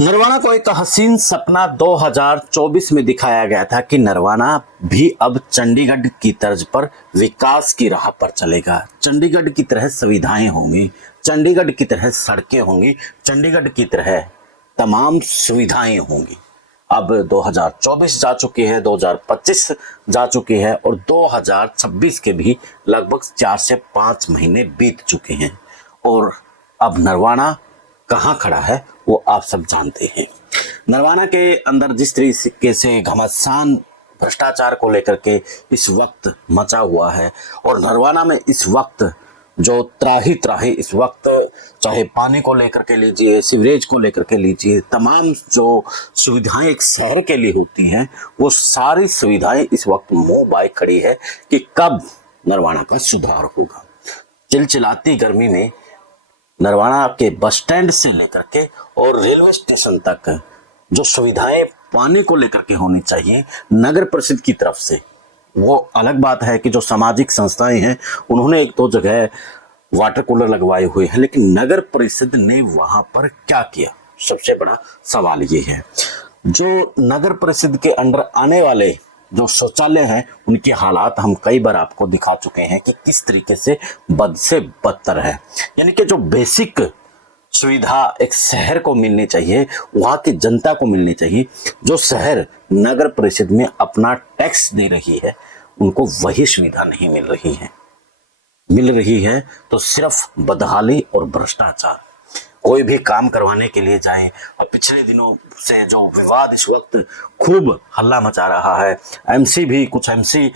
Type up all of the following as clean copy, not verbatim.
नरवाना को एक हसीन सपना 2024 में दिखाया गया था कि नरवाना भी अब चंडीगढ़ की तर्ज पर विकास की राह पर चलेगा। चंडीगढ़ की तरह सुविधाएं होंगी, चंडीगढ़ की तरह सड़कें होंगी, चंडीगढ़ की तरह तमाम सुविधाएं होंगी। अब 2024 जा चुकी है, 2025 जा चुकी है और 2026 के भी लगभग 4 से 5 महीने बीत चुके हैं और अब नरवाना कहाँ खड़ा है वो आप सब जानते हैं। नरवाना के अंदर जिस तरीके से घमासान भ्रष्टाचार को लेकर के इस वक्त मचा हुआ है और नरवाना में इस वक्त जो त्राही त्राही इस वक्त चाहे पानी को लेकर के लीजिए, सीवरेज को लेकर के लीजिए, तमाम जो सुविधाएं एक शहर के लिए होती हैं वो सारी सुविधाएं इस वक्त मुंह बाय खड़ी है कि कब नरवाना का सुधार होगा। चिलचिलाती गर्मी में नरवाना के बस स्टैंड से लेकर के और रेलवे स्टेशन तक जो सुविधाएं पानी को लेकर के होनी चाहिए नगर परिषद की तरफ से, वो अलग बात है कि जो सामाजिक संस्थाएं हैं उन्होंने एक दो जगह वाटर कूलर लगवाए हुए हैं, लेकिन नगर परिषद ने वहां पर क्या किया, सबसे बड़ा सवाल ये है। जो नगर परिषद के अंडर आने वाले जो शौचालय हैं उनके हालात हम कई बार आपको दिखा चुके हैं कि किस तरीके से बद से बदतर है। यानी कि जो बेसिक सुविधा एक शहर को मिलनी चाहिए, वहां की जनता को मिलनी चाहिए, जो शहर नगर परिषद में अपना टैक्स दे रही है उनको वही सुविधा नहीं मिल रही है तो सिर्फ बदहाली और भ्रष्टाचार। कोई भी काम करवाने के लिए जाएं और पिछले दिनों से जो विवाद इस वक्त खूब हल्ला मचा रहा है, कुछ एमसी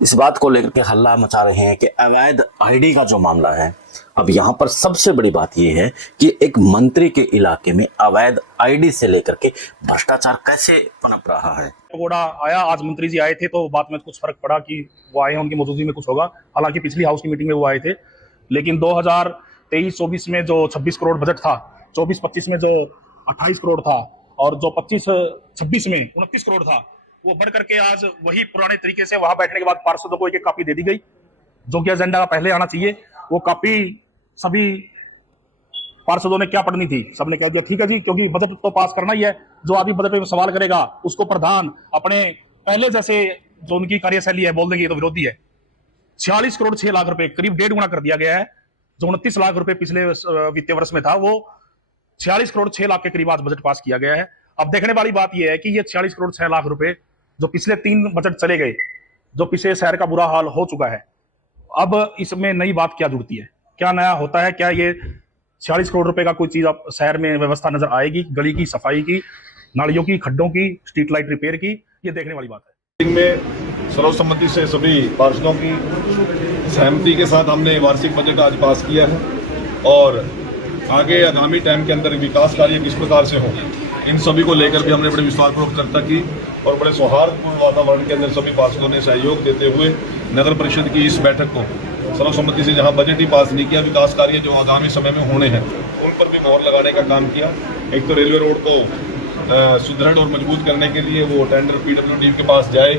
इस बात को लेकर के हल्ला मचा रहे हैं कि अवैध आईडी का जो मामला है। अब यहाँ पर सबसे बड़ी बात यह है कि एक मंत्री के इलाके में अवैध आईडी से लेकर के भ्रष्टाचार कैसे पनप रहा है। पकोड़ा आया, आज मंत्री जी आए थे तो बात में कुछ फर्क पड़ा कि वो आए, उनकी मौजूदगी में कुछ होगा। हालांकि पिछली हाउस की मीटिंग में वो आए थे, लेकिन 2023-24 में जो 26 करोड़ बजट था, 24-25 में जो 28 करोड़ था और जो 25-26 में 29 करोड़ था, वो बढ़ करके आज वही पुराने तरीके से वहां बैठने के बाद पार्षदों को एक कॉपी दे दी गई। जो कि एजेंडा पहले आना चाहिए वो कॉपी सभी पार्षदों ने क्या पढ़नी थी, सबने कह दिया ठीक है जी, क्योंकि बजट तो पास करना ही है। जो आदमी बजट में सवाल करेगा उसको प्रधान अपने पहले जैसे जो उनकी कार्यशैली है बोल देंगे तो विरोधी है। 46 करोड़ 6 लाख रुपए, करीब 1.5 गुना कर दिया गया है। जो 29 लाख रुपए पिछले वित्तीय वर्ष में था वो 46 करोड़ 6 लाख के करीब आज बजट पास किया गया है। अब देखने वाली बात यह है कि ये 46 करोड़ 6 लाख रुपए जो पिछले 3 बजट चले गए, जो पिछले शहर का बुरा हाल हो चुका है, अब इसमें नई बात क्या जुड़ती है, क्या नया होता है? क्या ये 46 करोड़ रुपए का कोई चीज अब शहर में व्यवस्था नजर आएगी? गली की सफाई की, नालियों की, खड्डों की, स्ट्रीट लाइट रिपेयर की, ये देखने वाली बात है। में सर्वसम्मति से सभी पार्षदों की सहमति के साथ हमने वार्षिक बजट आज पास किया है और आगे आगामी टाइम के अंदर विकास कार्य किस प्रकार से हो, इन सभी को लेकर भी हमने बड़े विश्वासपूर्वक चर्चा की और बड़े सौहार्दपूर्ण वातावरण के अंदर सभी पार्षदों ने सहयोग देते हुए नगर परिषद की इस बैठक को सर्वसम्मति से, जहां बजट ही पास नहीं किया, विकास कार्य जो आगामी समय में होने हैं उन पर भी मोहर लगाने का काम किया। एक तो रेलवे रोड को सुदृढ़ और मजबूत करने के लिए वो टेंडर PWD के पास जाए,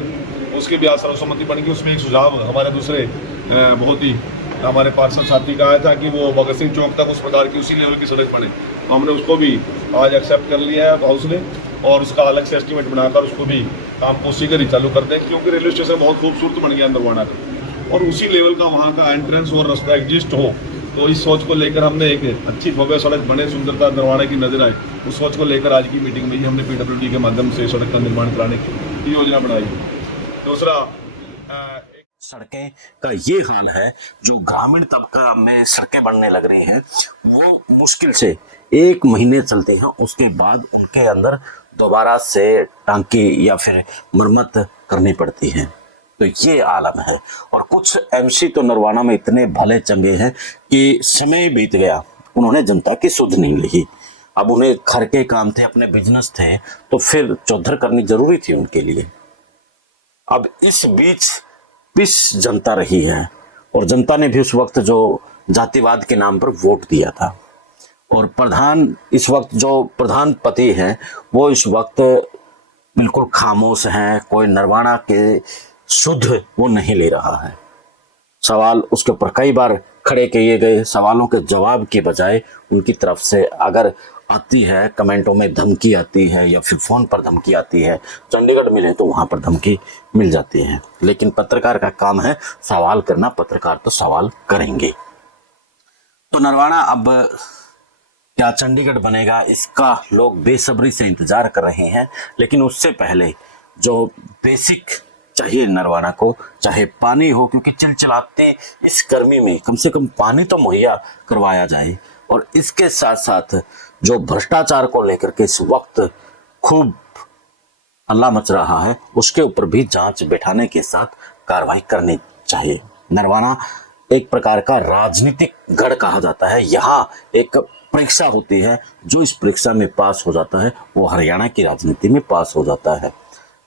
उसकी भी आज सर्वसम्मति बन गई। उसमें एक सुझाव हमारे दूसरे बहुत ही हमारे पार्षद साथी का आया था कि वो भगत सिंह चौक तक उस प्रकार की उसी लेवल की सड़क बने, तो हमने उसको भी आज एक्सेप्ट कर लिया है हाउस ने और उसका अलग से एस्टीमेट बनाकर उसको भी काम को शीघ्र ही चालू कर दें, क्योंकि रेलवे स्टेशन बहुत खूबसूरत बन गया नरवाना का और उसी लेवल का वहाँ का एंट्रेंस और रास्ता एग्जिस्ट हो। तो इस सोच को लेकर हमने एक अच्छी भव्य सड़क बने, सुंदरता नरवाना की नजर आए, उस सोच को लेकर आज की मीटिंग में ही हमने PWD के माध्यम से सड़क का निर्माण कराने की योजना बनाई। दूसरा सड़कें का ये हाल है, जो ग्रामीण तबका में सड़कें बनने लग रही हैं वो मुश्किल से 1 महीने चलती हैं, उसके बाद उनके अंदर दोबारा से टांकी या फिर मरम्मत करनी पड़ती है। तो ये आलम है और कुछ MC तो नरवाना में इतने भले चंगे हैं कि समय बीत गया, उन्होंने जनता की सुध नहीं ली। अब उन्हें घर के काम थे, अपने बिजनेस थे, तो फिर चौधर करनी जरूरी थी उनके लिए। अब इस बीच पिस जनता रही है और जनता ने भी उस वक्त जो जातिवाद के नाम पर वोट दिया था और प्रधान इस वक्त जो प्रधानपति हैं वो इस वक्त बिल्कुल खामोश हैं। कोई नरवाना के शुद्ध वो नहीं ले रहा है। सवाल उसके ऊपर कई बार खड़े किए गए, सवालों के जवाब के बजाय उनकी तरफ से अगर आती है, कमेंटों में धमकी आती है या फिर फोन पर धमकी आती है, चंडीगढ़ मिले तो वहां पर धमकी मिल जाती है। लेकिन पत्रकार का काम है सवाल करना, पत्रकार तो सवाल करेंगे। तो नरवाना अब क्या चंडीगढ़ बनेगा, इसका लोग बेसब्री से इंतजार कर रहे हैं। लेकिन उससे पहले जो बेसिक चाहिए नरवाना को, चाहे पानी हो, क्योंकि चिलचिलाते इस गर्मी में कम से कम पानी तो मुहैया करवाया जाए। और इसके साथ साथ जो भ्रष्टाचार को लेकर के इस वक्त खूब हल्ला मच रहा है, उसके ऊपर भी जांच बैठाने के साथ कार्रवाई करनी चाहिए। नरवाना एक प्रकार का राजनीतिक गढ़ कहा जाता है। यहाँ एक परीक्षा होती है, जो इस परीक्षा में पास हो जाता है वो हरियाणा की राजनीति में पास हो जाता है।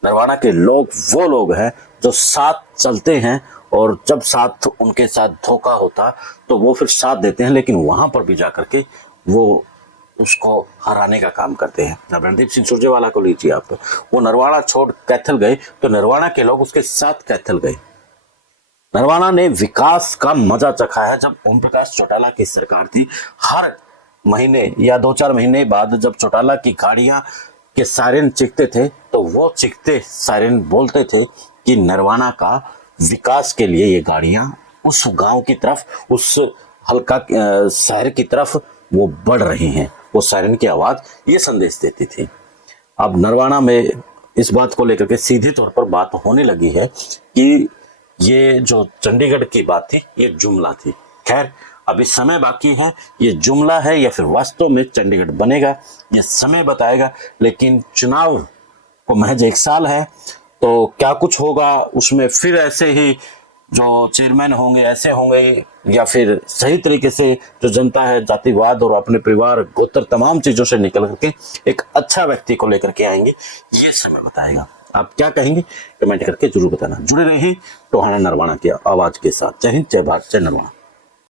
नरवाना के लोग वो लोग हैं जो साथ चलते हैं, और जब साथ उनके साथ धोखा होता तो वो फिर साथ देते हैं, लेकिन वहां पर भी जाकर के वो उसको हराने का काम करते हैं। अब रणदीप सिंह सुरजेवाला को लीजिए आप, वो नरवाना छोड़ कैथल गए तो नरवाना के लोग उसके साथ कैथल गए। नरवाना ने विकास का मजा चखा है। जब ओम प्रकाश चौटाला की सरकार थी, हर महीने या 2-4 महीने बाद जब चौटाला की गाड़ियां के सायरन चिखते थे तो वो चिखते सायरन बोलते थे कि नरवाना का विकास के लिए ये गाड़ियां उस गांव की तरफ, उस हल्का शहर की तरफ वो बढ़ रही हैं। वो सायरन की आवाज ये संदेश देती थी। अब नरवाना में इस बात को लेकर के सीधे तौर पर बात होने लगी है कि ये जो चंडीगढ़ की बात थी ये जुमला थी। खैर अभी समय बाकी है, ये जुमला है या फिर वास्तव में चंडीगढ़ बनेगा ये समय बताएगा। लेकिन चुनाव को महज 1 साल है, तो क्या कुछ होगा उसमें, फिर ऐसे ही जो चेयरमैन होंगे ऐसे होंगे, या फिर सही तरीके से जो जनता है जातिवाद और अपने परिवार गोत्र तमाम चीजों से निकल करके एक अच्छा व्यक्ति को लेकर के आएंगे, ये समय बताएगा। आप क्या कहेंगे कमेंट करके जरूर बताना। जुड़े रहिए टोहाना नरवाना की आवाज के साथ। जय हिंद, जय भारत, जय नरवाना।